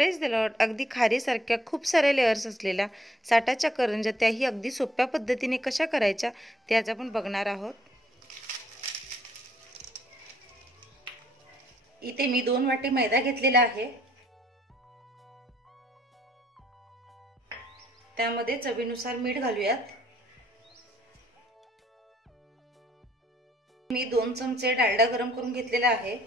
Press the Lord. अगदी खारीसारख्या खूप साऱ्या लेअर्स असलेल्या साठाच्या करंज्या त्याही अगदी सोप्या पद्धतीने कशा करायच्या ते आज आपण बघणार आहोत. इथे मी 2 वाटी मैदा घेतलेला आहे. त्यामध्ये चवीनुसार मीठ घालूयात. मी 2 चमचे डालडा गरम करून घेतलेला आहे.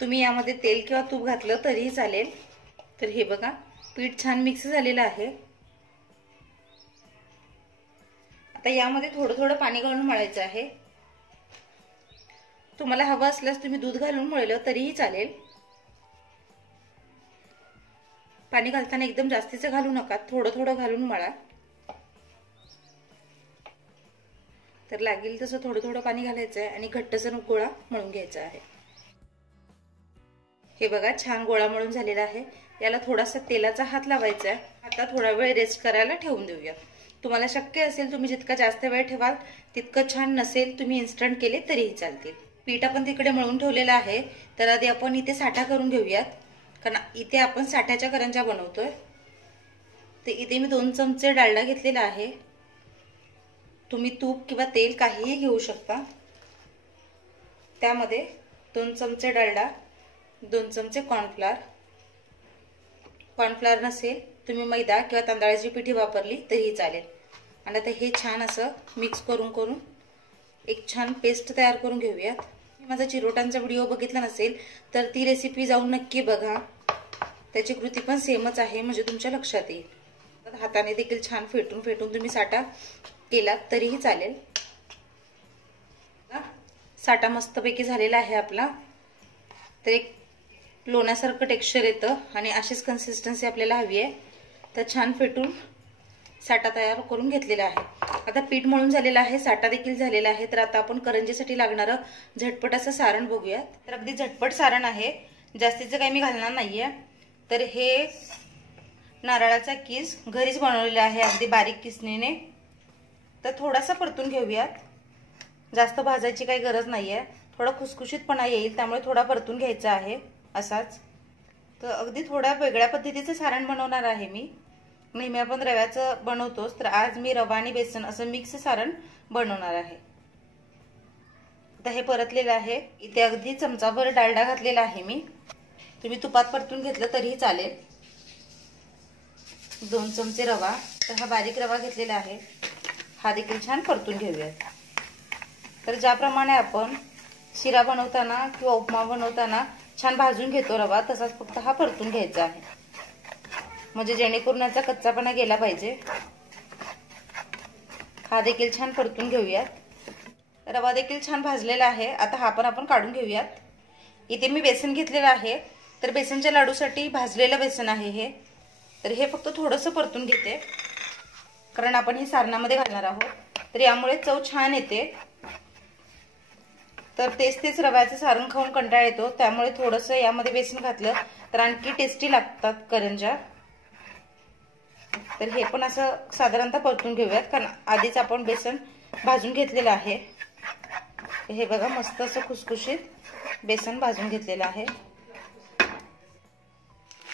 तुम्ही यामध्ये तेल किंवा तूप घातलं तरीही चालेल. तर हे बघा, पीठ छान मिक्स झालेलं आहे. आता यामध्ये थोडं थोडं पाणी घालून मळायचं आहे. तुम्हाला हवं असल्यास तुम्ही दूध घालून मळलं तरीही चालेल. पाणी घालताना एकदम जास्तीचं घालू नका, थोडं थोडं घालून मळा. तर लागेल तसं थोडं थोडं पाणी घालायचं आहे आणि घट्टसर गोळा मळून घ्यायचा आहे. हे बघा, छान गोळा मळून झालेला आहे. याला थोडासा तेलाचा हात लावायचा आहे. आता थोडा वेळ रेस्ट करायला ठेवून देऊया. तुम्हाला शक्य असेल तुम्ही जितका जास्त वेळ ठेवाल तितकं छान, नसेल तुम्ही इन्स्टंट केले तरीही चालतील. पीठ आपण तिकडे मळून ठेवलेलं आहे. तर आधी आपण इथे साठा करून घेऊयात, कारण इथे आपण साठ्याच्या करंज्या बनवतोय. तर इथे मी 2 चमचे डालडा घेतलेला आहे. तुम्ही तूप किंवा तेल काहीही घेऊ शकता. त्यामध्ये 2 चमचे डालडा, 2 चमचे कॉर्नफ्लॉर. कॉर्नफ्लॉर नसेल तुम्ही मैदा किंवा तांदळाची पिठी वापरली तरीही चालेल. आणि आता हे छान असं मिक्स करून एक छान पेस्ट तयार करून घेऊयात. माझा चिरोटांचा व्हिडिओ बघितला नसेल तर ती रेसिपी जाऊन नक्की बघा. त्याची कृती पण सेमच आहे, म्हणजे तुमच्या लक्षात येईल. हाताने देखील छान फेटून तुम्ही साठा केलात तरीही चालेल. साठा मस्तपैकी झालेला आहे आपला. तर एक लोण्यासारखं टेक्स्चर येतं आणि अशीच कन्सिस्टन्सी आपल्याला हवी आहे. तर छान फेटून साठा तयार करून घेतलेला आहे. आता पीठ मळून झालेलं आहे, साठा देखील झालेला आहे. तर आता आपण करंजीसाठी लागणारं झटपट असं सारण बघूयात. तर अगदी झटपट सारण आहे, जास्तीचं काही मी घालणार नाहीये. तर हे नारळाचा किस घरीच बनवलेला आहे, अगदी बारीक किसणीने. तर थोडासा परतून घेऊयात. जास्त भाजायची काही गरज नाहीये. थोडा खुसखुशीतपणा येईल त्यामुळे थोडा परतून घ्यायचा आहे असाच. तर अगदी थोड्या वेगळ्या पद्धतीचं सारण बनवणार आहे मी. नेहमी आपण रव्याचं बनवतोच, तर आज मी रवा आणि बेसन असं मिक्स सारण बनवणार आहे. आता हे परतलेलं आहे. इथे अगदी चमचाभर डालडा घातलेला आहे मी. तुम्ही तुपात परतून घेतलं तरीही चालेल. 2 चमचे रवा. तर हा बारीक रवा घेतलेला आहे. हा देखील छान परतून घेऊयात. तर ज्याप्रमाणे आपण शिरा बनवताना किंवा उपमा बनवताना छान भाजून घेतो रवा, तसाच फक्त हा परतून घ्यायचा आहे, म्हणजे जेणेकरून याचा कच्चापणा गेला पाहिजे. हा देखील छान परतून घेऊयात. रवा देखील छान भाजलेला आहे. आता हा पण आपण काढून घेऊयात. इथे मी बेसन घेतलेलं आहे. तर बेसनच्या लाडूसाठी भाजलेलं बेसन आहे हे. तर हे फक्त थोडंसं परतून घेते, कारण आपण हे सारणामध्ये घालणार आहोत. तर यामुळे चव छान येते. तर तेच रव्याचं सारण खाऊन कंटाळा येतो, त्यामुळे थोडंसं यामध्ये बेसन घातलं तर आणखी टेस्टी लागतात करंज्या. तर हे पण असं साधारणतः परतून घेऊयात, कारण आधीच आपण बेसन भाजून घेतलेलं आहे. हे बघा, मस्त असं खुसखुशीत बेसन भाजून घेतलेलं आहे.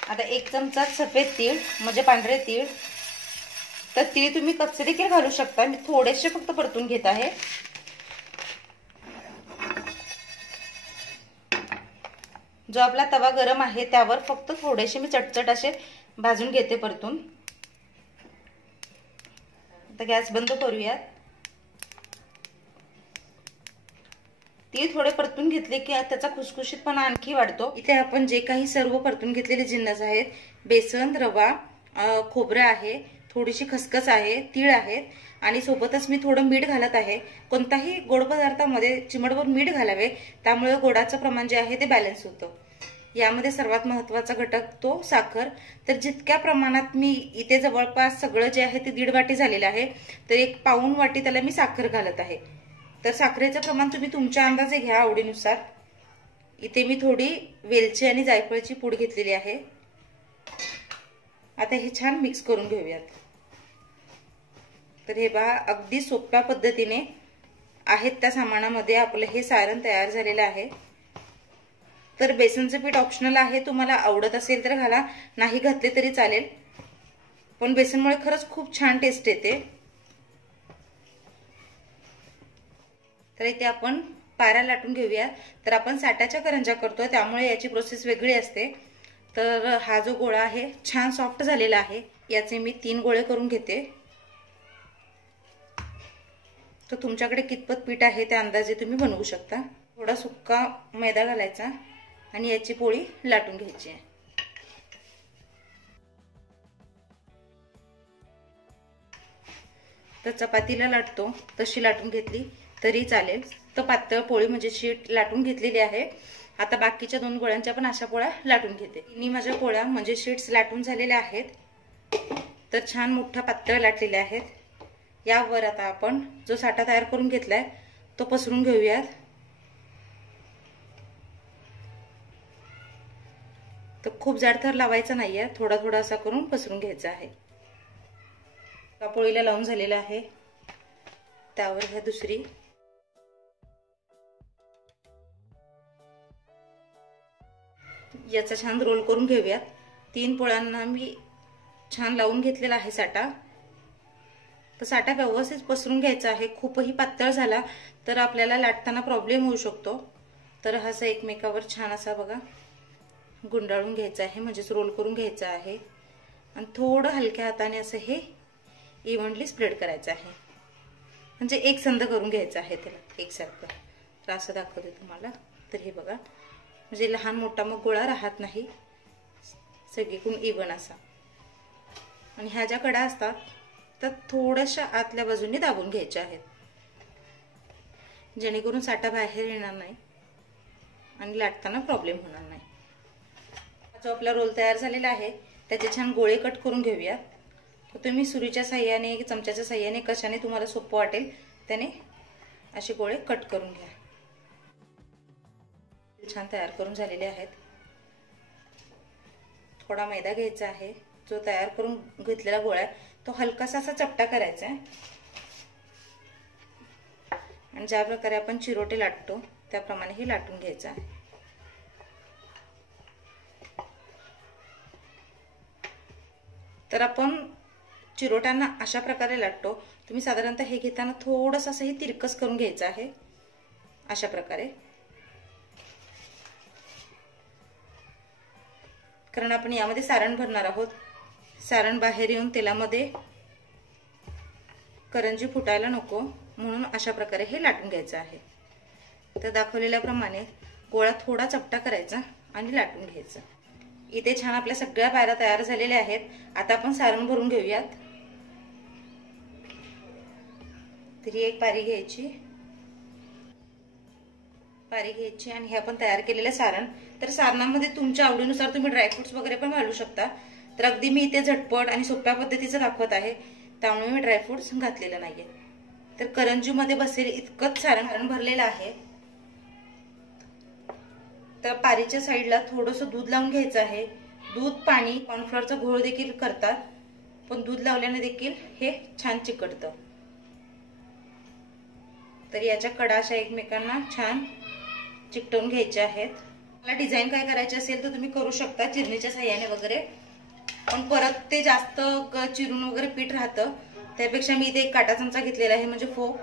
आता 1 चमचा सफेद तीळ, म्हणजे पांढरे तीळ. तर तीळ तुम्ही कच्चे देखील घालू शकता. मी थोडेसे फक्त परतून घेत आहे. जो आपला तवा गरम आहे त्यावर फक्त थोडेसे मी चटचट असे भाजून घेते परतून. आता गॅस बंद करूयात. तीळ थोडे परतून घेतले की त्याचा खुसखुशीतपणा आणखी वाढतो. इथे आपण जे काही सर्व परतून घेतलेले जिन्नस आहेत, बेसन, रवा, खोबरं आहे, थोडीशी खसखस आहे, तीळ आहेत आणि सोबतच मी थोडं मीठ घालत आहे. कोणताही गोड पदार्थामध्ये चिमटभर मीठ घालावे, त्यामुळे गोडाचं प्रमाण जे आहे ते बॅलन्स होतं. यामध्ये सर्वात महत्त्वाचा घटक तो साखर. तर जितक्या प्रमाणात मी इथे जवळपास सगळं जे आहे ते 1.5 वाटी झालेलं आहे, तर 1 पाऊण वाटी त्याला मी साखर घालत आहे. तर साखरेचं प्रमाण तुम्ही तुमच्या अंदाजे घ्या, आवडीनुसार. इथे मी थोडी वेलची आणि जायफळची पूड घेतलेली आहे. आता हे छान मिक्स करून घेऊयात. तर हे पहा, अगदी सोप्या पद्धतीने आहेत त्या सामानामध्ये आपलं हे सारण तयार झालेलं आहे। तर बेसनचं पीठ ऑप्शनल आहे, तुम्हाला आवडत असेल तर घाला, नाही घातले तरी चालेल, पण बेसनमुळे खरंच खूप छान टेस्ट येते। तर इथे आपण पाऱ्या लाटून घेऊया। तर आपण साठाच्या करंज्या करतोय त्यामुळे याची प्रोसेस वेगळी असते। तर हा जो गोळा आहे छान सॉफ्ट झालेला आहे, याचे मी 3 गोळे करून घेते। तर तुमच्याकडे कितपत पीठ आहे त्या अंदाजे तुम्ही बनवू शकता। थोडा सुक्का मैदा घालायचा आणि याची पोळी लाटून घ्यायची आहे। तर चपातीला लाटतो तशी लाटून घेतली तरी चालेल। तर पातळ पोळी म्हणजे शीट लाटून घेतलेली आहे। आता बाकीच्या 2 गोळ्यांच्या पण अशा पोळ्या लाटून घेते। मी माझ्या पोळ्या म्हणजे शीट्स लाटून झालेल्या आहेत। तर छान मोठा पातळ लाटलेले आहेत। यावर आता आपण जो साठा तयार करून घेतलाय तो पसरून घेऊयात। तर खूप जाडथर लावायचा नाहीये, थोडा थोडा असा करून पसरून घ्यायचा आहे। पोळीला लावून झालेला आहे, त्यावर ह्या दुसरी याचा छान रोल करून घेऊयात। 3 पोळ्यांना मी छान लावून घेतलेला आहे साठा। तर साठा व्यवस्थित पसरून घ्यायचा आहे, खूपही पातळ झाला तर आपल्याला लाटताना प्रॉब्लेम होऊ शकतो। तर हा असा एकमेकावर छान असा बघा गुंडाळून घ्यायचा आहे, म्हणजेच रोल करून घ्यायचा आहे आणि थोडं हलक्या हाताने असं हे इव्हनली स्प्रेड करायचं आहे, म्हणजे एक संध करून घ्यायचं आहे त्याला एकसारखं। तर असं दाखवते तुम्हाला। तर हे बघा, म्हणजे लहान मोठा मग गोळा राहत नाही, सगळीकडून इव्हन असा। आणि ह्या ज्या कडा असतात तर थोड्याशा आतल्या बाजूने दाबून घ्यायच्या आहेत, जेणेकरून साठा बाहेर येणार नाही आणि लाटताना प्रॉब्लेम होणार नाही। जो आपला रोल तयार झालेला आहे त्याचे छान गोळे कट करून घेऊया। तर तुम्ही सुरीच्या साह्याने चमच्याच्या साह्याने कशाने तुम्हाला सोपं वाटेल त्याने असे गोळे कट करून घ्या। छान तयार करून झालेले आहेत। थोडा मैदा घ्यायचा आहे, जो तयार करून घेतलेला गोळा आहे तो हलकासा असा चपटा करायचा आहे आणि ज्या प्रकारे आपण चिरोटे लाटतो त्याप्रमाणे हे लाटून घ्यायचं आहे। तर आपण चिरोट्यांना अशा प्रकारे लाटतो, तुम्ही साधारणतः हे घेताना थोडंसं असं हे तिरकस करून घ्यायचं आहे अशा प्रकारे, कारण आपण यामध्ये सारण भरणार आहोत। सारण बाहेर येऊन तेलामध्ये करंजी फुटायला नको म्हणून अशा प्रकारे हे लाटून घ्यायचं आहे। तर दाखवलेल्याप्रमाणे गोळा थोडा चपटा करायचा आणि लाटून घ्यायचा। इथे छान आपल्या सगळ्या पायऱ्या तयार झालेल्या आहेत। आता आपण सारण भरून घेऊयात। तरी एक पारी घ्यायची आणि हे आपण तयार केलेलं सारण। तर सारणामध्ये तुमच्या आवडीनुसार तुम्ही ड्रायफ्रुट्स वगैरे पण घालू शकता। तर अगदी मी इथे झटपट आणि सोप्या पद्धतीचं दाखवत आहे, त्यामुळे मी ड्रायफ्रुट्स घातलेलं नाहीये। तर करंजीमध्ये बसेल इतकंच सारण भरलेलं आहे। तर पारीच्या साईडला थोडंसं दूध लावून घ्यायचं आहे। दूध, पाणी, कॉर्नफ्लोअरचा घोळ देखील करतात, पण दूध लावल्याने देखील हे छान चिकटतं। तर याच्या कडा अशा एकमेकांना छान चिकटवून घ्यायच्या आहेत। मला डिझाईन काय करायची असेल तर तुम्ही करू शकता चिरणीच्या साह्याने वगैरे, पण परत ते जास्त चिरून वगैरे पीठ राहतं, त्यापेक्षा मी इथे एक काटा चमचा घेतलेला आहे म्हणजे फोक।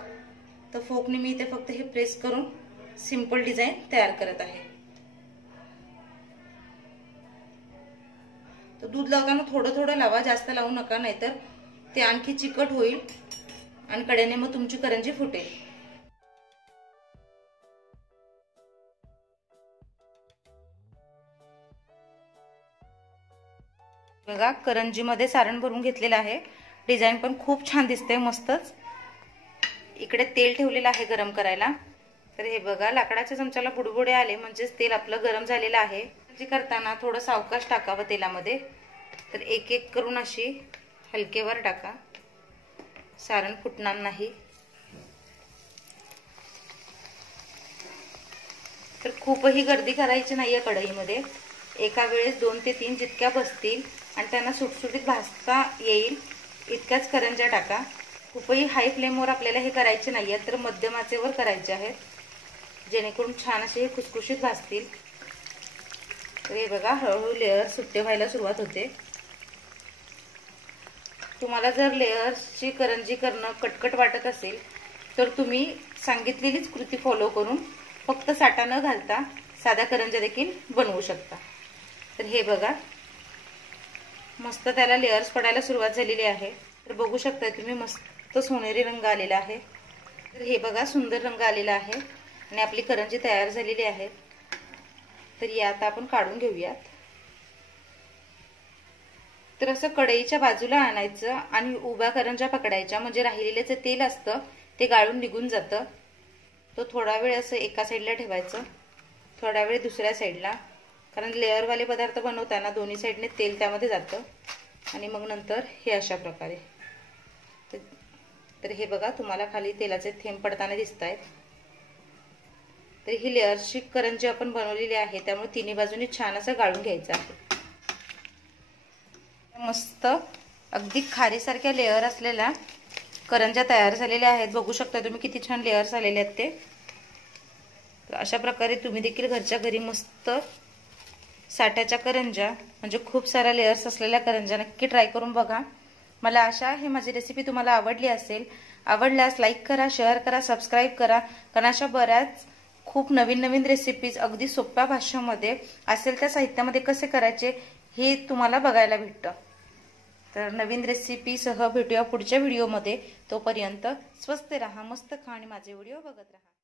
तर फोकने मी इथे फक्त हे प्रेस करून सिंपल डिझाईन तयार करत आहे। तर दूध लावताना थोडं थोडं लावा, जास्त लावू नका, नाहीतर ते आणखी चिकट होईल आणि कडेने मग तुमची करंजी फुटेल। बघा, करंजीमध्ये सारण भरून घेतलेलं आहे। डिझाईन पण खूप छान दिसते, मस्तच। इकडे तेल ठेवलेलं आहे गरम करायला। तर हे बघा, लाकडाच्या चमच्याला बुडबुडे आले म्हणजेच तेल आपलं गरम झालेलं आहे। जे करताना थोडं सावकाश टाकावं तेलामध्ये। तर एक एक करून अशी हलकेवर टाका, सारण फुटणार नाही। तर खूपही गर्दी करायची नाहीये कढईमध्ये, एका वेळेस 2 ते 3 जितक्या बसतील आणि त्यांना सुटसुटीत भाजता येईल इतक्याच करंज्या टाका। खूपही हाय फ्लेमवर आपल्याला हे करायचे नाही आहेत, तर मध्यम आचेवर करायचे आहेत, जेणेकरून छान असे खुसखुशीत भाजतील. तर हे बघा हळूहळू लेअर सुट्टे व्हायला सुरुवात होते. तुम्हाला जर लेअर्सची करंजी करणं कटकट वाटत असेल तर तुम्ही सांगितलेलीच कृती फॉलो करून फक्त साठा न घालता साध्या करंज्या देखील बनवू शकता. तर हे बघा मस्त त्याला लेअर्स पडायला सुरुवात झालेली आहे. तर बघू शकता तुम्ही मस्त सोनेरी रंग आलेला आहे. तर हे बघा सुंदर रंग आलेला आहे आणि आपली करंजी तयार झालेली आहे. तर या आता आपण काढून घेऊयात. तर असं कढईच्या बाजूला आणायचं आणि उभ्या करंज्या पकडायच्या, म्हणजे राहिलेले जे तेल असतं ते गाळून निघून जातं. तो थोडा वेळ असं एका साईडला ठेवायचं, थोडा वेळ दुसऱ्या साईडला, कारण लेअरवाले पदार्थ बनवताना दोन्ही साईडने तेल त्यामध्ये जातं. आणि मग नंतर हे अशा प्रकारे. तर हे बघा तुम्हाला खाली तेलाचे थेंब पडताना दिसत आहेत. तर ही लेअरची करंजी आपण बनवलेली आहे, त्यामुळे तिन्ही बाजूनी छान असं गाळून घ्यायचं आहे. मस्त अगदी खारीसारख्या लेअर असलेल्या करंज्या तयार झालेल्या आहेत. बघू शकता तुम्ही किती छान लेअर्स आलेले आहेत ते. तर अशा प्रकारे तुम्ही देखील घरच्या घरी मस्त साठ्याच्या करंज्या, म्हणजे खूप साऱ्या लेअर्स असलेल्या करंज्या नक्की ट्राय करून बघा. मला आशा आहे माझी रेसिपी तुम्हाला आवडली असेल. आवडल्यास लाईक करा, शेअर करा, सबस्क्राईब करा, कारण अशा बऱ्याच खूप नवीन नवीन रेसिपीज अगदी सोप्या भाषेमध्ये असेल त्या साहित्यामध्ये कसे करायचे हे तुम्हाला बघायला भेटतं. तर नवीन रेसिपीसह भेटूया पुढच्या व्हिडिओमध्ये. तोपर्यंत स्वस्त राहा, मस्त खा आणि माझे व्हिडिओ बघत राहा.